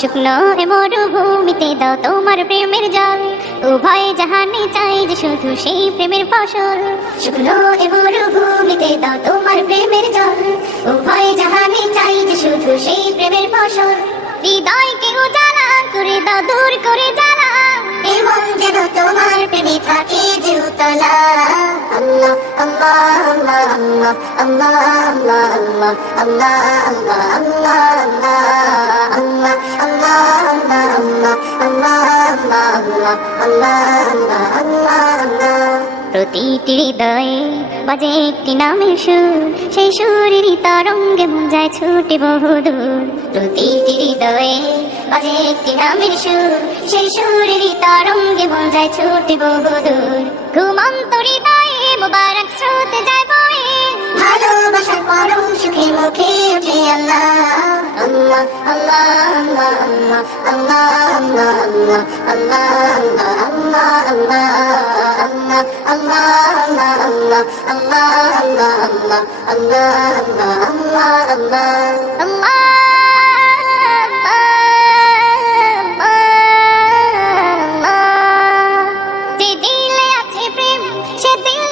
শুকনো এ মরুভূমিতে দাও তোমার প্রেমের জল। উভয় জাহানে চাই যে শুধু সেই প্রেমের ফসল। শুকনো এ মরুভূমিতে দাও তোমার প্রেমের জল। উভয় জাহানে চাই যে শুধু সেই প্রেমের ফসল। হৃদয়কে উজালা করে দাও, দূর করে জ্বালা। এমন যেন তোমার প্রেমে থাকে যে উতলা। আল্লাহ আল্লাহ আল্লাহ আল্লাহ আল্লাহ আল্লাহ আল্লাহ আল্লাহ। প্রতিটি হৃদয়ে বাজে একটি নামের সুর, সেই সুরেরই তরঙ্গে যায় ছুটে প্রতিটি হৃদয়ে বাজে একটি নামের সুর, সেই সুরেরই তরঙ্গে যায় ছুটে বহুদূর ঘুমন্ত হৃদয়ে যায় বয়ে। ভালোবাসার পরম সুখে মুখে উঠে আল্লাহ।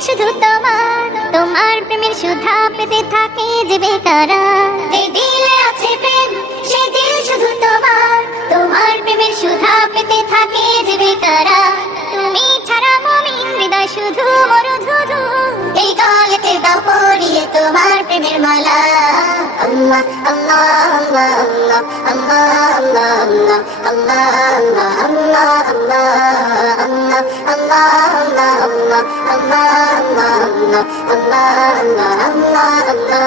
শুধু তোমার। তোমার প্রেমের সুধা পেতে থাকে যে বেকারা। যে তোমার প্রেমের মালা আল্লাহ আল্লাহ আল্লাহ আল্লাহ আল্লাহ আল্লাহ আল্লাহ আল্লাহ আল্লাহ আল্লাহ আল্লাহ আল্লাহ আল্লাহ আল্লাহ আল্লাহ আল্লাহ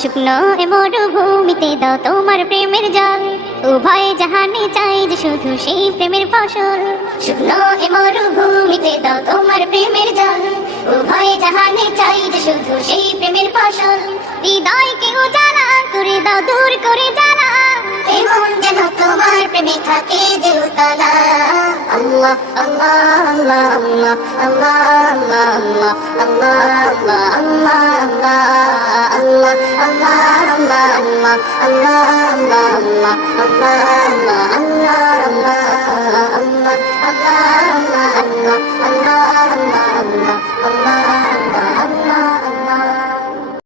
শুকনো এ মরুভূমিতে দাও তোমার প্রেমের জল উভয় জাহানে চাই যে শুধু সেই প্রেমের ফসল শুকনো এ মরুভূমিতে দাও তোমার প্রেমের জল উভয় জাহানে চাই যে শুধু সেই প্রেমে থাকে যে আল্লাহ আল্লাহ আল্লাহ আল্লাহ আল্লাহ আল্লাহ আল্লাহ আল্লাহ